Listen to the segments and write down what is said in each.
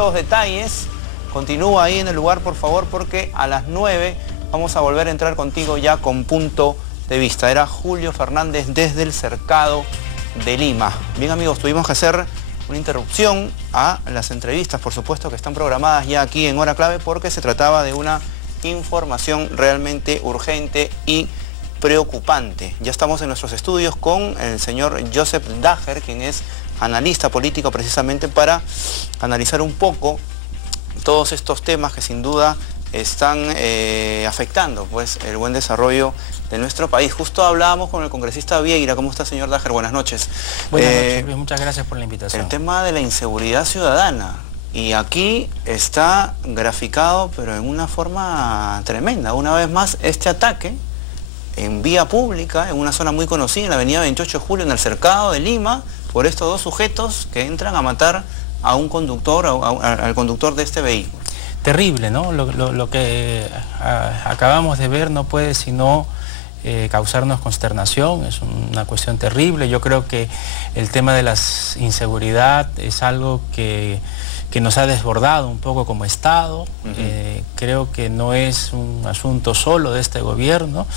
estos detalles, continúa ahí en el lugar, por favor, porque a las 9 vamos a volver a entrar contigo ya con punto de vista. Era Julio Fernández desde el Cercado de Lima. Bien, amigos, tuvimos que hacer una interrupción a las entrevistas, por supuesto, que están programadas ya aquí en Hora Clave, porque se trataba de una información realmente urgente y preocupante. Ya estamos en nuestros estudios con el señor Joseph Dager, quien es analista político, precisamente para analizar un poco todos estos temas que sin duda están afectando pues el buen desarrollo de nuestro país. Justo hablábamos con el congresista Vieira. ¿Cómo está, señor Dager? Buenas noches. Buenas noches, Luis. Muchas gracias por la invitación. El tema de la inseguridad ciudadana. Y aquí está graficado, pero en una forma tremenda. Una vez más, este ataque en vía pública, en una zona muy conocida, en la avenida 28 de Julio, en el Cercado de Lima, por estos dos sujetos que entran a matar a un conductor, al conductor de este vehículo. Terrible, ¿no? Lo que acabamos de ver no puede sino causarnos consternación. Es una cuestión terrible. Yo creo que el tema de la inseguridad es algo que nos ha desbordado un poco como Estado. Creo que no es un asunto solo de este gobierno,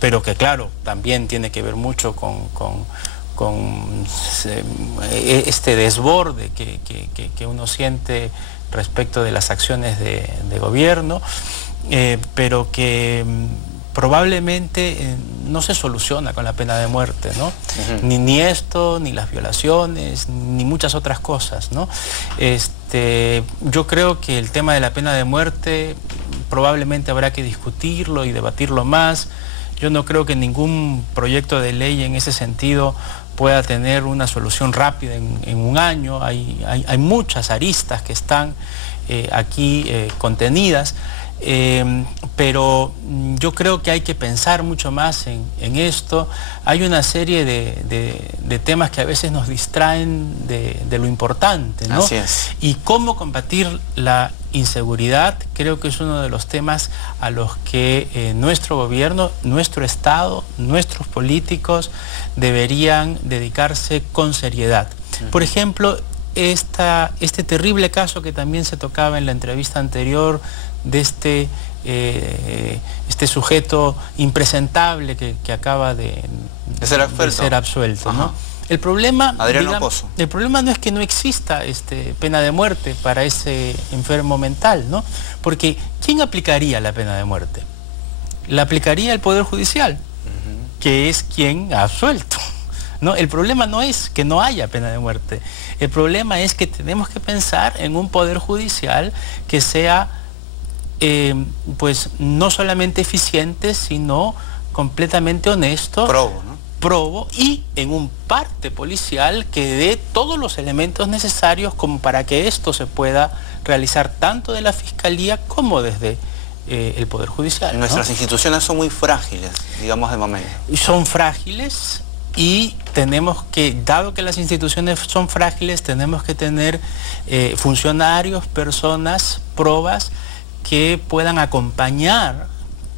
pero que claro, también tiene que ver mucho con este desborde que uno siente respecto de las acciones de gobierno, pero que probablemente no se soluciona con la pena de muerte, ¿no? Ni esto, ni las violaciones, ni muchas otras cosas, ¿no? Yo creo que el tema de la pena de muerte probablemente habrá que discutirlo y debatirlo más. Yo no creo que ningún proyecto de ley en ese sentido pueda tener una solución rápida en un año. Hay muchas aristas que están aquí contenidas, pero yo creo que hay que pensar mucho más en esto. Hay una serie de temas que a veces nos distraen de lo importante, ¿no? Así es. Y cómo combatir la inseguridad creo que es uno de los temas a los que nuestro gobierno, nuestro Estado, nuestros políticos deberían dedicarse con seriedad. Por ejemplo, este terrible caso que también se tocaba en la entrevista anterior de este sujeto impresentable que acaba de ser absuelto, ¿no? El problema, el problema no es que no exista pena de muerte para ese enfermo mental, ¿no? Porque ¿quién aplicaría la pena de muerte? La aplicaría el Poder Judicial, que es quien ha absuelto, ¿no? El problema no es que no haya pena de muerte. El problema es que tenemos que pensar en un Poder Judicial que sea pues no solamente eficiente, sino completamente honesto. Probo, y en un parte policial que dé todos los elementos necesarios como para que esto se pueda realizar tanto de la Fiscalía como desde el Poder Judicial. Nuestras instituciones son muy frágiles, digamos, de momento. Son frágiles y tenemos que, dado que las instituciones son frágiles, tenemos que tener funcionarios, personas, probas que puedan acompañar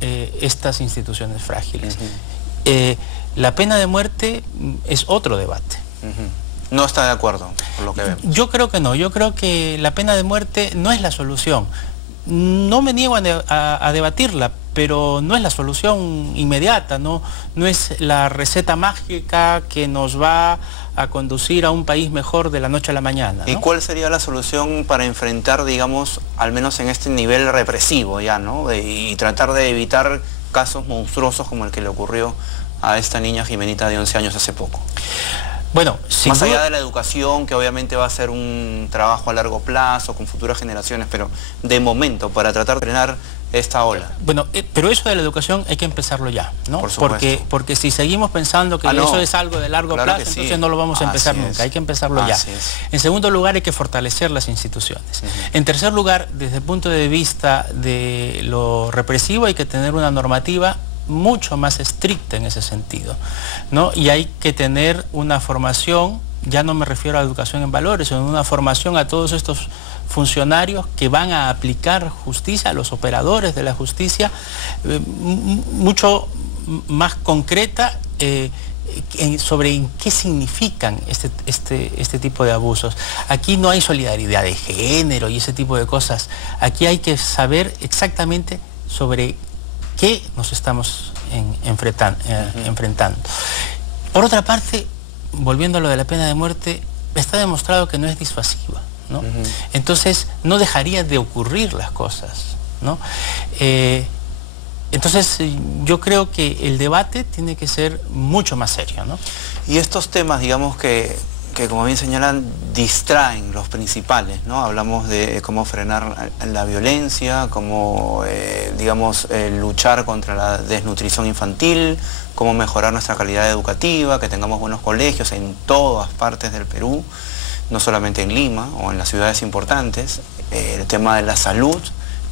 estas instituciones frágiles. La pena de muerte es otro debate. No está de acuerdo, por lo que vemos. Yo creo que no. Yo creo que la pena de muerte no es la solución. No me niego a debatirla, pero no es la solución inmediata, no es la receta mágica que nos va a conducir a un país mejor de la noche a la mañana, ¿no? ¿Y cuál sería la solución para enfrentar, digamos, al menos en este nivel represivo ya, ¿no? Y tratar de evitar casos monstruosos como el que le ocurrió a esta niña Jimenita de 11 años hace poco? Bueno, más allá de la educación, que obviamente va a ser un trabajo a largo plazo con futuras generaciones, pero de momento, para tratar de frenar esta ola. Bueno, pero eso de la educación hay que empezarlo ya, ¿no? Por supuesto. Porque si seguimos pensando que eso es algo de largo plazo, entonces no lo vamos a empezar nunca. Hay que empezarlo ya. En segundo lugar, hay que fortalecer las instituciones. En tercer lugar, desde el punto de vista de lo represivo, hay que tener una normativa mucho más estricta en ese sentido, ¿no? Y hay que tener una formación, ya no me refiero a educación en valores, sino una formación a todos estos funcionarios que van a aplicar justicia, a los operadores de la justicia, mucho más concreta sobre en qué significan este tipo de abusos. Aquí no hay solidaridad de género y ese tipo de cosas. Aquí hay que saber exactamente sobre qué nos estamos enfrentando. Por otra parte, volviendo a lo de la pena de muerte, está demostrado que no es disuasiva, ¿no? Entonces no dejaría de ocurrir las cosas, ¿no? Entonces yo creo que el debate tiene que ser mucho más serio, ¿no? Y estos temas, digamos que como bien señalan, distraen los principales, ¿no? Hablamos de cómo frenar la violencia, cómo, digamos, luchar contra la desnutrición infantil, cómo mejorar nuestra calidad educativa, que tengamos buenos colegios en todas partes del Perú, no solamente en Lima o en las ciudades importantes, el tema de la salud,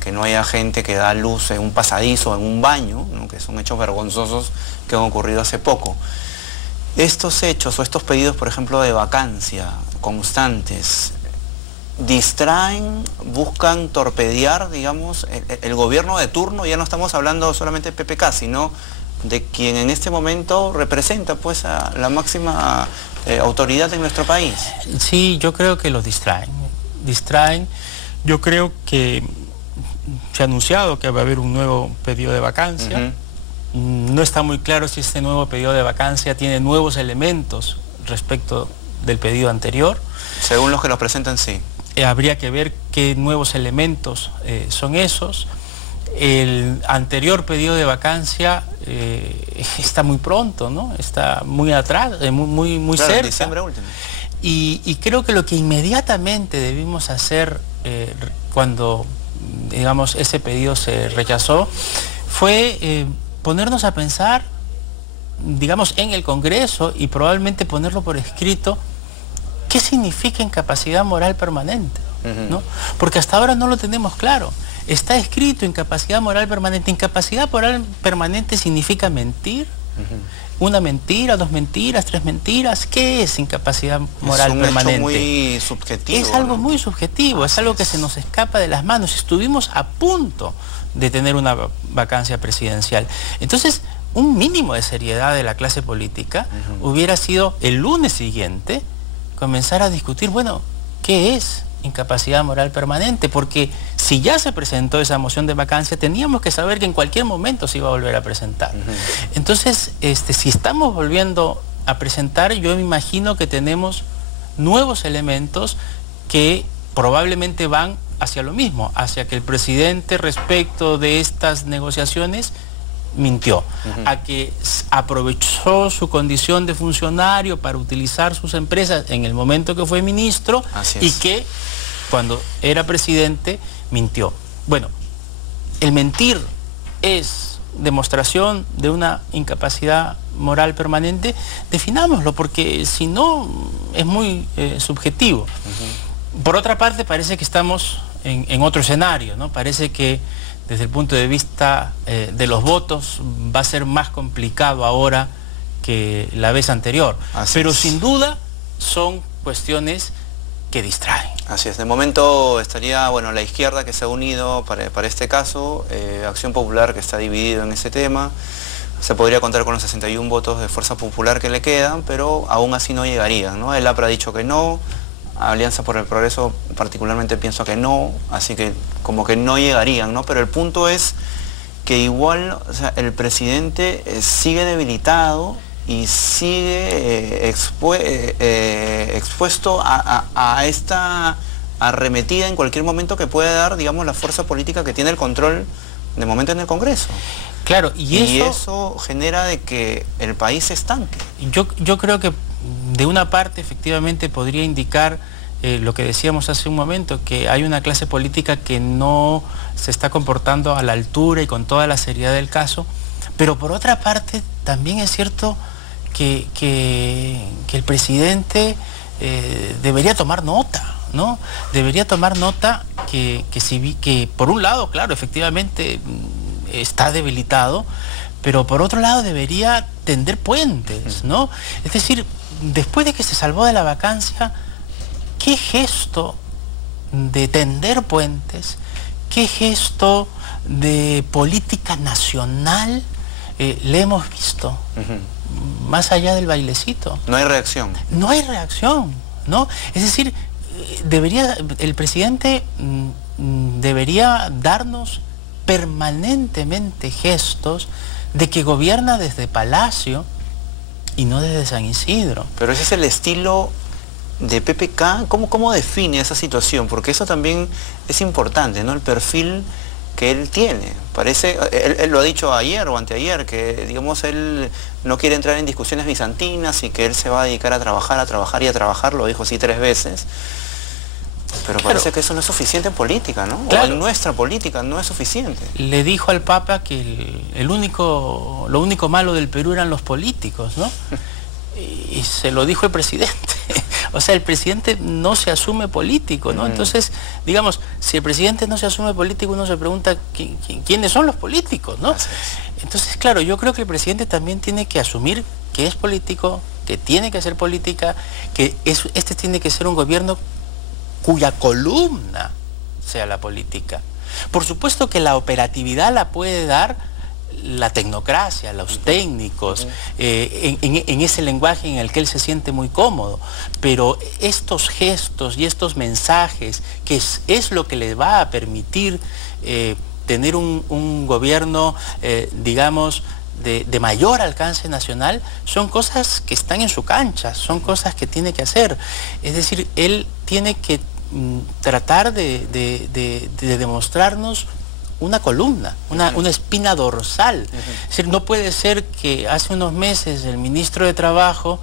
que no haya gente que da luz en un pasadizo o en un baño, ¿no? Que son hechos vergonzosos que han ocurrido hace poco. Estos hechos o estos pedidos, por ejemplo, de vacancia constantes, distraen, buscan torpedear, digamos, el gobierno de turno. Ya no estamos hablando solamente de PPK, sino de quien en este momento representa, pues, a la máxima autoridad en nuestro país. Sí, yo creo que los distraen. Yo creo que se ha anunciado que va a haber un nuevo pedido de vacancia. No está muy claro si este nuevo pedido de vacancia tiene nuevos elementos respecto del pedido anterior. Según los que nos presentan, sí. Habría que ver qué nuevos elementos son esos. El anterior pedido de vacancia está muy pronto, ¿no? Está muy atrás, muy claro, cerca. Diciembre último. Y creo que lo que inmediatamente debimos hacer cuando, digamos, ese pedido se rechazó fue ponernos a pensar, digamos, en el Congreso y probablemente ponerlo por escrito, ¿qué significa incapacidad moral permanente? ¿No? Porque hasta ahora no lo tenemos claro. Está escrito incapacidad moral permanente. Incapacidad moral permanente significa mentir. Una mentira, 2 mentiras, 3 mentiras. ¿Qué es incapacidad moral permanente? Es un hecho muy subjetivo. Es algo muy subjetivo, es algo que se nos escapa de las manos. Estuvimos a punto de tener una vacancia presidencial. Entonces, un mínimo de seriedad de la clase política hubiera sido el lunes siguiente comenzar a discutir, bueno, ¿qué es incapacidad moral permanente? Porque si ya se presentó esa moción de vacancia, teníamos que saber que en cualquier momento se iba a volver a presentar. Entonces, si estamos volviendo a presentar, yo me imagino que tenemos nuevos elementos que probablemente van hacia lo mismo, hacia que el presidente respecto de estas negociaciones mintió, a que aprovechó su condición de funcionario para utilizar sus empresas en el momento que fue ministro y que cuando era presidente mintió. Bueno, el mentir es demostración de una incapacidad moral permanente, definámoslo, porque si no es muy subjetivo. Por otra parte, parece que estamos en otro escenario, ¿no? Parece que desde el punto de vista de los votos va a ser más complicado ahora que la vez anterior. Pero sin duda son cuestiones que distraen. Así es. De momento estaría, bueno, la izquierda que se ha unido para este caso, Acción Popular que está dividido en ese tema. Se podría contar con los 61 votos de Fuerza Popular que le quedan, pero aún así no llegarían, ¿no? El APRA ha dicho que no. Alianza por el Progreso particularmente pienso que no, así que como que no llegarían, ¿no? Pero el punto es que igual, o sea, el presidente sigue debilitado y sigue expuesto a esta arremetida en cualquier momento que puede dar, digamos, la fuerza política que tiene el control de momento en el Congreso. Claro, y eso genera de que el país se estanque. Yo creo que de una parte efectivamente podría indicar lo que decíamos hace un momento, que hay una clase política que no se está comportando a la altura y con toda la seriedad del caso, pero por otra parte también es cierto que el presidente debería tomar nota, ¿no? Debería tomar nota que por un lado, claro, efectivamente está debilitado, pero por otro lado debería tender puentes, ¿no? Es decir, después de que se salvó de la vacancia, ¿qué gesto de tender puentes, qué gesto de política nacional le hemos visto, más allá del bailecito. No hay reacción. No hay reacción, ¿no? Es decir, el presidente debería darnos permanentemente gestos de que gobierna desde Palacio y no desde San Isidro. Pero ese es el estilo de PPK. ¿Cómo define esa situación? Porque eso también es importante, ¿no? El perfil que él tiene. Parece, él lo ha dicho ayer o anteayer, que digamos él no quiere entrar en discusiones bizantinas y que él se va a dedicar a trabajar y a trabajar, lo dijo así 3 veces. Pero claro, parece que eso no es suficiente en política, ¿no? Claro. O en nuestra política no es suficiente. Le dijo al Papa que lo único malo del Perú eran los políticos, ¿no? Y se lo dijo el presidente. O sea, el presidente no se asume político, ¿no? Entonces, digamos, si el presidente no se asume político, uno se pregunta quiénes son los políticos, ¿no? Entonces, claro, yo creo que el presidente también tiene que asumir que es político, que tiene que hacer política, que este tiene que ser un gobierno cuya columna sea la política. Por supuesto que la operatividad la puede dar la tecnocracia, los técnicos, en ese lenguaje en el que él se siente muy cómodo, pero estos gestos y estos mensajes, que es lo que le va a permitir tener un gobierno, digamos, de mayor alcance nacional, son cosas que están en su cancha, son cosas que tiene que hacer. Es decir, él tiene que tratar de demostrarnos una columna, una espina dorsal. Es decir, no puede ser que hace unos meses el ministro de Trabajo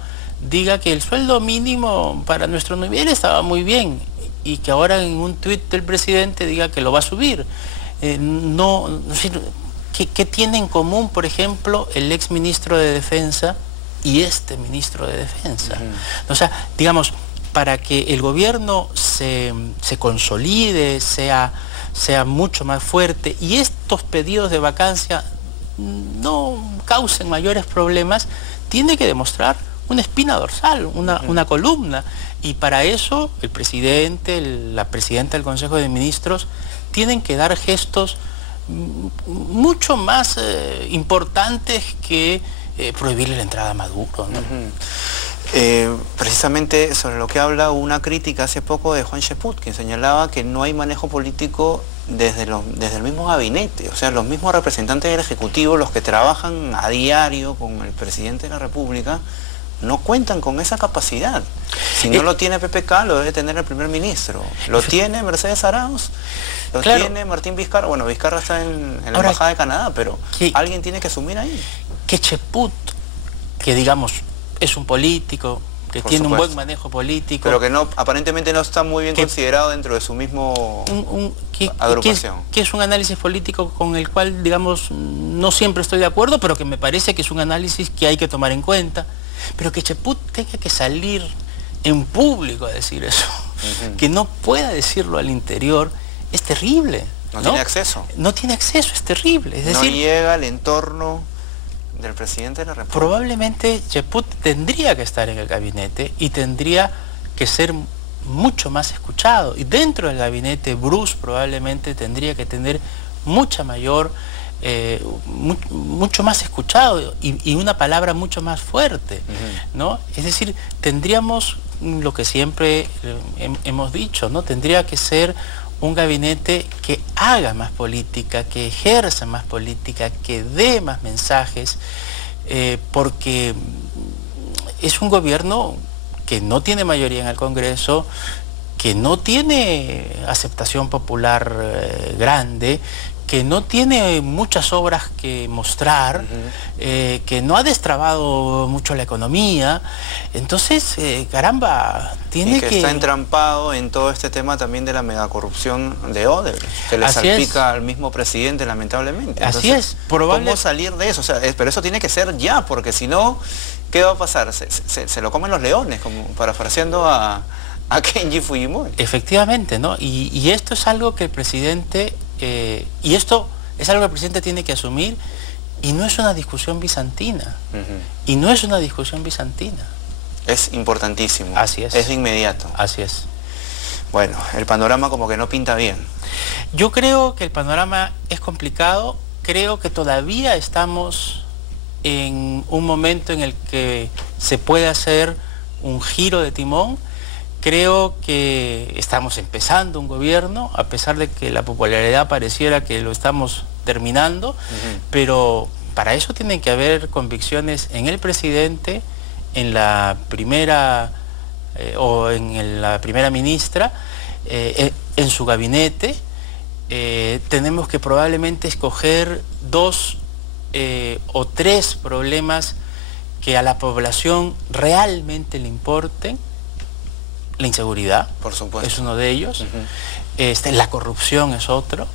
diga que el sueldo mínimo para nuestro nivel estaba muy bien y que ahora en un tuit del presidente diga que lo va a subir. ¿Qué tiene en común, por ejemplo, el ex ministro de Defensa y este ministro de Defensa? O sea, digamos, para que el gobierno se consolide, sea mucho más fuerte y estos pedidos de vacancia no causen mayores problemas, tiene que demostrar una espina dorsal, una columna. Y para eso el presidente, la presidenta del Consejo de Ministros tienen que dar gestos mucho más importantes que prohibirle la entrada a Maduro, ¿no? Precisamente sobre lo que habla una crítica hace poco de Juan Cheput, que señalaba que no hay manejo político desde el mismo gabinete. O sea, los mismos representantes del Ejecutivo, los que trabajan a diario con el presidente de la República, no cuentan con esa capacidad. Si no lo tiene PPK, lo debe tener el primer ministro. Lo tiene Mercedes Arauz, lo tiene Martín Vizcarra. Bueno, Vizcarra está en la Embajada de Canadá, pero alguien tiene que asumir ahí. Que Cheput, que digamos es un político, que tiene un buen manejo político, pero que no, aparentemente no está muy bien considerado dentro de su mismo agrupación. Que es un análisis político con el cual, digamos, no siempre estoy de acuerdo, pero que me parece que es un análisis que hay que tomar en cuenta. Pero que Cheput tenga que salir en público a decir eso, que no pueda decirlo al interior, es terrible. No tiene acceso. No tiene acceso, es terrible. Es decir, no llega al entorno del presidente de la República. Probablemente Cheput tendría que estar en el gabinete y tendría que ser mucho más escuchado. Y dentro del gabinete, Bruce probablemente tendría que tener mucho más escuchado y una palabra mucho más fuerte, ¿no? Es decir, tendríamos lo que siempre hemos dicho, ¿no? Tendría que ser un gabinete que haga más política, que ejerza más política, que dé más mensajes, porque es un gobierno que no tiene mayoría en el Congreso, que no tiene aceptación popular grande, que no tiene muchas obras que mostrar, que no ha destrabado mucho la economía. Entonces, caramba, tiene que... está entrampado en todo este tema también de la megacorrupción de Odebrecht, que le salpica al mismo presidente, lamentablemente. Entonces, así es. ¿cómo salir de eso? O sea, pero eso tiene que ser ya, porque si no, ¿qué va a pasar? Se lo comen los leones, como parafraseando a Kenji Fujimori. Efectivamente, ¿no? Y esto es algo que el presidente... y esto es algo que el presidente tiene que asumir, y no es una discusión bizantina. Y no es una discusión bizantina. Es importantísimo. Así es. Es de inmediato. Así es. Bueno, el panorama como que no pinta bien. Yo creo que el panorama es complicado. Creo que todavía estamos en un momento en el que se puede hacer un giro de timón. Creo que estamos empezando un gobierno, a pesar de que la popularidad pareciera que lo estamos terminando, pero para eso tienen que haber convicciones en el presidente, en la primera o en la primera ministra, en su gabinete. Tenemos que probablemente escoger 2 o 3 problemas que a la población realmente le importen. La inseguridad, por supuesto, es uno de ellos. La corrupción es otro.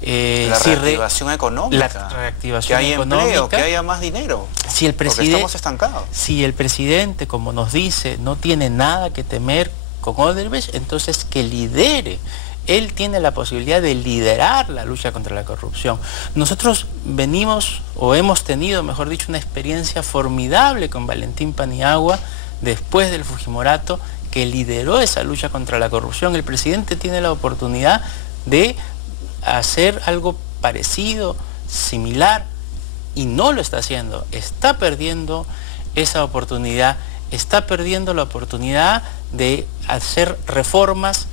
La reactivación económica. La reactivación que haya económica, empleo, que haya más dinero. Si el porque estamos estancados. Si el presidente, como nos dice, no tiene nada que temer con Odebrecht, entonces que lidere. Él tiene la posibilidad de liderar la lucha contra la corrupción. Nosotros venimos, o hemos tenido, mejor dicho, una experiencia formidable con Valentín Paniagua después del Fujimorato, que lideró esa lucha contra la corrupción. El presidente tiene la oportunidad de hacer algo parecido, similar, y no lo está haciendo. Está perdiendo esa oportunidad, está perdiendo la oportunidad de hacer reformas,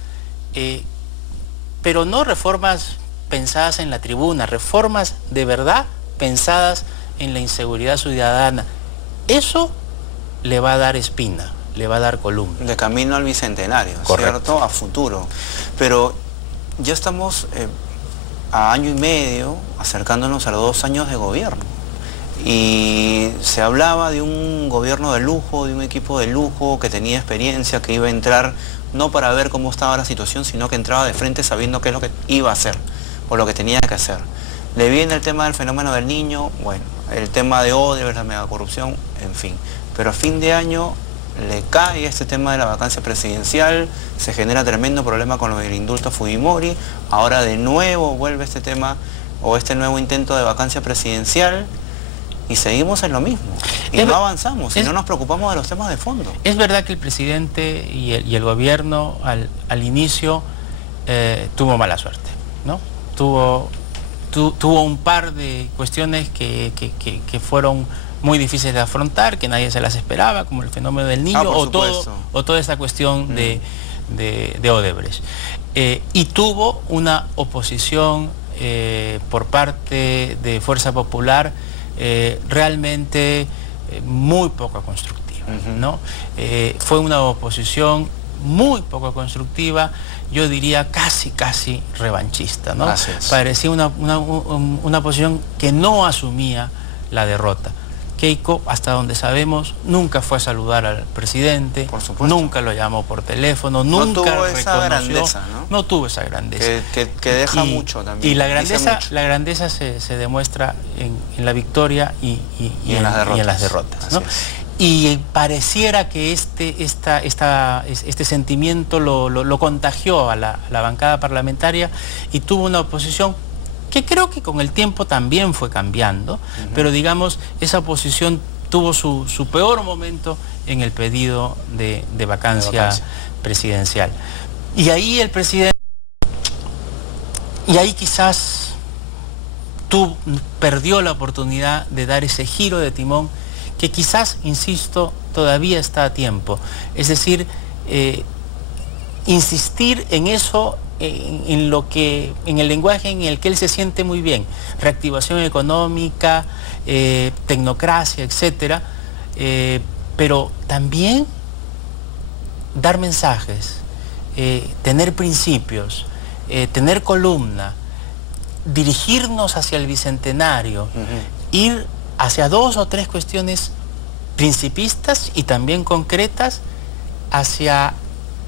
pero no reformas pensadas en la tribuna, reformas de verdad pensadas en la inseguridad ciudadana. Eso le va a dar espina, le va a dar columna. De camino al bicentenario, correcto, ¿cierto? A futuro. Pero ya estamos a año y medio acercándonos a los 2 años de gobierno. Y se hablaba de un gobierno de lujo, de un equipo de lujo que tenía experiencia, que iba a entrar no para ver cómo estaba la situación, sino que entraba de frente sabiendo qué es lo que iba a hacer o lo que tenía que hacer. Le viene el tema del fenómeno del niño, bueno, el tema de Odebrecht, la megacorrupción, en fin. Pero a fin de año le cae este tema de la vacancia presidencial, se genera tremendo problema con el indulto a Fujimori, ahora de nuevo vuelve este tema o este nuevo intento de vacancia presidencial y seguimos en lo mismo. Y no avanzamos, y no nos preocupamos de los temas de fondo. Es verdad que el presidente y el gobierno al inicio tuvo mala suerte, ¿no? Tuvo un par de cuestiones que fueron muy difíciles de afrontar, que nadie se las esperaba, como el fenómeno del niño o toda esta cuestión de Odebrecht. Y tuvo una oposición por parte de Fuerza Popular realmente muy poco constructiva, ¿no? Fue una oposición muy poco constructiva, yo diría casi revanchista, ¿no? Parecía una posición que no asumía la derrota. Keiko, hasta donde sabemos, nunca fue a saludar al presidente, nunca lo llamó por teléfono, nunca tuvo esa grandeza, ¿no? No tuvo esa grandeza. Que deja mucho también. Y la grandeza se demuestra en la victoria y en las derrotas, ¿no? Y pareciera que este sentimiento lo contagió a la bancada parlamentaria y tuvo una oposición que creo que con el tiempo también fue cambiando, pero digamos, esa oposición tuvo su peor momento en el pedido de vacancia presidencial. Y ahí el presidente, quizás perdió la oportunidad de dar ese giro de timón que quizás, insisto, todavía está a tiempo. Es decir, insistir en eso, en el lenguaje en el que él se siente muy bien, reactivación económica, tecnocracia, etcétera, pero también dar mensajes, tener principios, tener columna, dirigirnos hacia el bicentenario, ir hacia 2 o 3 cuestiones principistas y también concretas hacia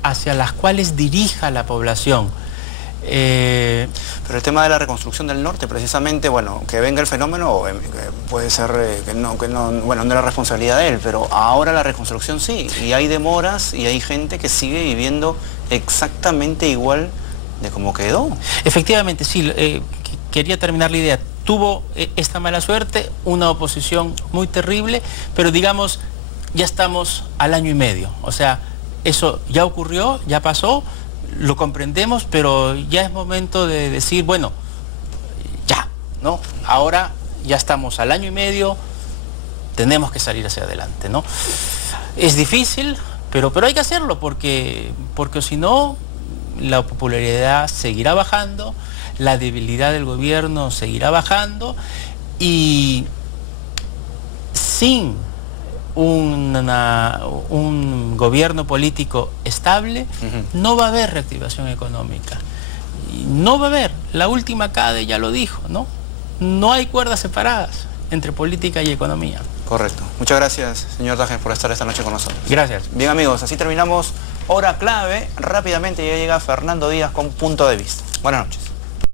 las cuales dirija la población. Pero el tema de la reconstrucción del norte, precisamente, bueno, que venga el fenómeno, puede ser bueno, no es la responsabilidad de él, pero ahora la reconstrucción sí, y hay demoras y hay gente que sigue viviendo exactamente igual de como quedó. Efectivamente, sí, quería terminar la idea. Tuvo esta mala suerte, una oposición muy terrible, pero digamos, ya estamos al año y medio, o sea, eso ya ocurrió, ya pasó, lo comprendemos, pero ya es momento de decir, bueno, ya, ¿no? Ahora ya estamos al año y medio, tenemos que salir hacia adelante, ¿no? Es difícil, pero hay que hacerlo porque si no, la popularidad seguirá bajando, la debilidad del gobierno seguirá bajando y sin un gobierno político estable, no va a haber reactivación económica. No va a haber. La última CADE ya lo dijo, ¿no? No hay cuerdas separadas entre política y economía. Correcto. Muchas gracias, señor Tajes, por estar esta noche con nosotros. Gracias. Bien, amigos, así terminamos Hora Clave. Rápidamente ya llega Fernando Díaz con Punto de Vista. Buenas noches.